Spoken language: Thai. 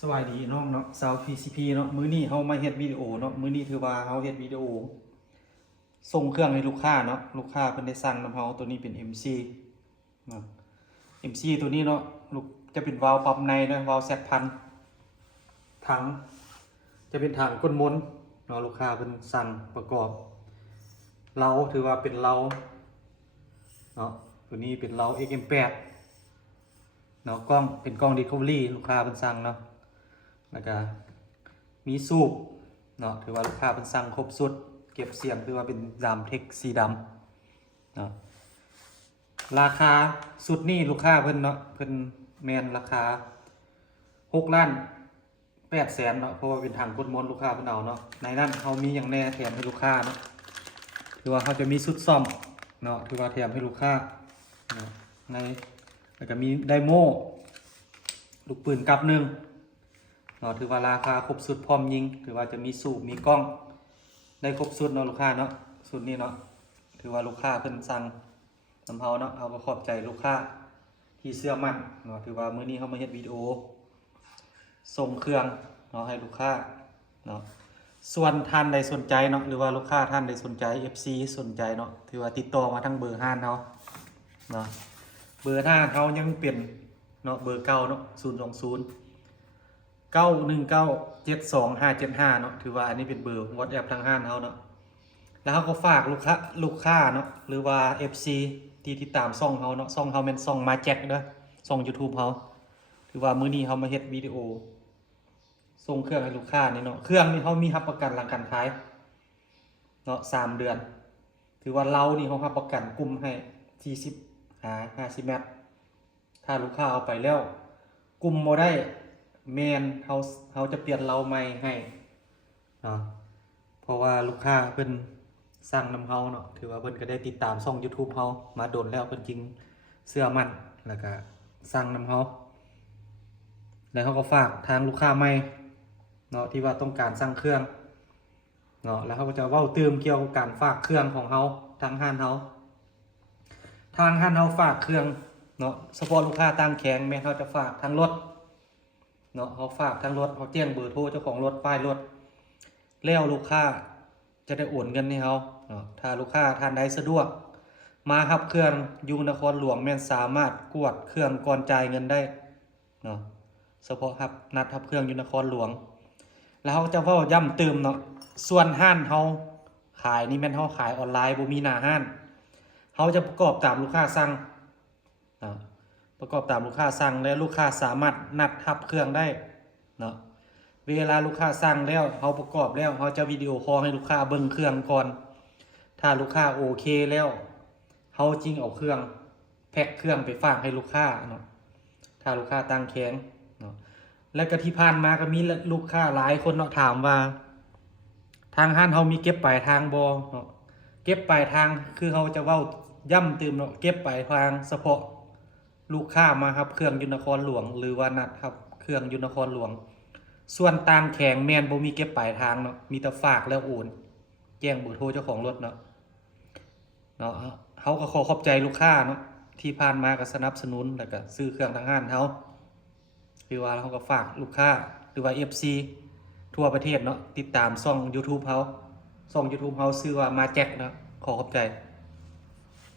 สวัสดีน้องเนาะสาว PCP เนาะมื้อนี้เฮามาเฮ็ดวิดีโอเนาะมื้อนี้ถือว่าเฮาเฮ็ดวิดีโอส่งเครื่องให้ลูกค้าเนาะลูกค้าเพิ่นได้สั่งนำเฮาตัวนี้เป็น MC เนาะ MC ตัวนี้เนาะลูกจะเป็นวาล์วปรับในเนาะวาล์วแซกพันถังจะเป็นถังก้นมนเนาะลูกค้าเพิ่นสั่งประกอบเล้าถือว่าเป็นเล้าเนาะตัวนี้เป็นเล้า XM8 เนาะกล้องเป็นกล้อง Recovery ลูกค้าเพิ่นสั่งเนาะแล้วก็มีสูบเนาะถือว่าลูกค้าเป็นสั่งครบสุดเก็บเสียงถือว่าเป็นดำเทคสีดำเนาะราคาสุดนี่ลูกค้าเพิ่นเนาะเพิ่นแมนราคา6,800,000เนาะเพราะว่าเป็นทางกดมนลูกค้าเพิ่นเอาเนาะในนั้นเขามีอย่างแน่แถมให้ลูกค้าเนาะถือว่าเขาจะมีชุดซ่อมเนาะถือว่าแถมให้ลูกค้าเนาะในแล้วก็มีไดโมลูกปืนกับหนึ่งเนาะถือว่าราคาครบสุดพร้อมยิงถือว่าจะมีสูบมีกล้องได้ครบสุดเนาะลูกค้าเนาะสุดนี้เนาะถือว่าลูกค้าเพิ่นสั่งนำเฮาเนาะเอาก็ขอบใจลูกค้าที่เชื่อมั่นเนาะถือว่ามื้อนี้เฮามาเฮ็ดวิดีโอส่งเครื่องเนาะให้ลูกค้าเนาะส่วนท่านใดสนใจเนาะหรือว่าลูกค้าท่านใดสนใจ FC สนใจเนาะถือว่าติดต่อมาทางเบอร์ห้านเฮาเนาะเบอร์ห้านเฮายังเป็นเนาะเบอร์เก่าเนาะ020 919 72575เนาะถือว่าอันนี้เป็นเบอร์ WhatsApp ทางห้านเฮาเนาะแล้วเขาก็ฝากลูกค้าเนาะหรือว่า FC ที่ติดตามช่องเฮาเนาะช่องเฮาแม่นช่องมาแจ็คเด้อช่อง YouTube เฮาถือว่ามื้อนี้เฮามาเฮ็ดวิดีโอส่งเครื่องให้ลูกค้านี่เนาะเครื่องนี่เฮามีรับประกันหลังการขายเนาะ3 เดือนถือว่าเรานี่เฮารับประกันกลุ่มให้50 เมตรถ้าลูกค้าเอาไปแล้วกลุ่มบ่ได้แมนเขาจะเปลี่ยนเราใหม่ให้เนาะเพราะว่าลูกค้าเพิ่นสั่งนำเฮาเนาะถือว่าเพิ่นก็ได้ติดตามช่อง YouTube เฮามาโดนแล้วเพิ่นจริงเชื่อมั่นแล้วก็สั่งนำเฮาแล้วเขาก็ฝากทางลูกค้าใหม่เนาะที่ว่าต้องการสั่งเครื่องเนาะแล้วเขาก็จะเว้าเติมเกี่ยวกับการฝากเครื่องของเฮาทางห้านเฮาฝากเครื่องเนาะเฉพาะลูกค้าตั้งแข็งแม่นเขาจะฝากทางรถเนาะเขาฝากทางรถเขาแจ้งเบอร์โทรเจ้าของรถป้ายรถแล้วลูกค้าจะได้โอนเงินให้เขาเนาะถ้าลูกค้าท่านใดสะดวกมารับเครื่องอยู่นครหลวงแม่นสามารถกวดเครื่องก่อนจ่ายเงินได้เนาะเฉพาะนัดรับเครื่องอยู่นครหลวงแล้วเขาจะเว้าย้ำเติมเนาะส่วนห้านเขาขายนี่แม่นเขาขายออนไลน์บ่มีหน้าห้านเขาจะประกอบตามลูกค้าสั่งประกอบตามลูกค้าสั่งและลูกค้าสามารถนัดทับเครื่องได้เนาะเวลาลูกค้าสั่งแล้วเขาประกอบแล้วเขาจะวิดีโอคอลให้ลูกค้าเบิ่งเครื่องก่อนถ้าลูกค้าโอเคแล้วเขาจริงเอาเครื่องแพ็คเครื่องไปฝากให้ลูกค้าเนาะถ้าลูกค้าตั้งแข็งเนาะและก็ที่ผ่านมาก็มีลูกค้าหลายคนเนาะถามว่าทางห้านเขามีเก็บปลายทางบ่เนาะเก็บปลายทางคือเขาจะเว้าย่ำเติมเนาะเก็บปลายทางเฉพาะลูกค้ามาครับเครื่องยุนครหลวงหรือว่านัดครับเครื่องยุนครหลวงส่วนต่างแข็งแมนบ่มีเก็บปลายทางเนาะมีแต่ฝากแล้วโอนแจ้งเบอร์โทรเจ้าของรถเนาะเขาก็ขอขอบใจลูกค้าเนาะที่ผ่านมาก็สนับสนุนแล้วก็ซื้อเครื่องทางห้านเขาคือว่าเขาก็ฝากลูกค้าหรือว่า FC ทั่วประเทศเนาะติดตามช่อง YouTube เขาช่อง YouTube เขาชื่อว่ามาแจ็คเนาะขอขอบใจ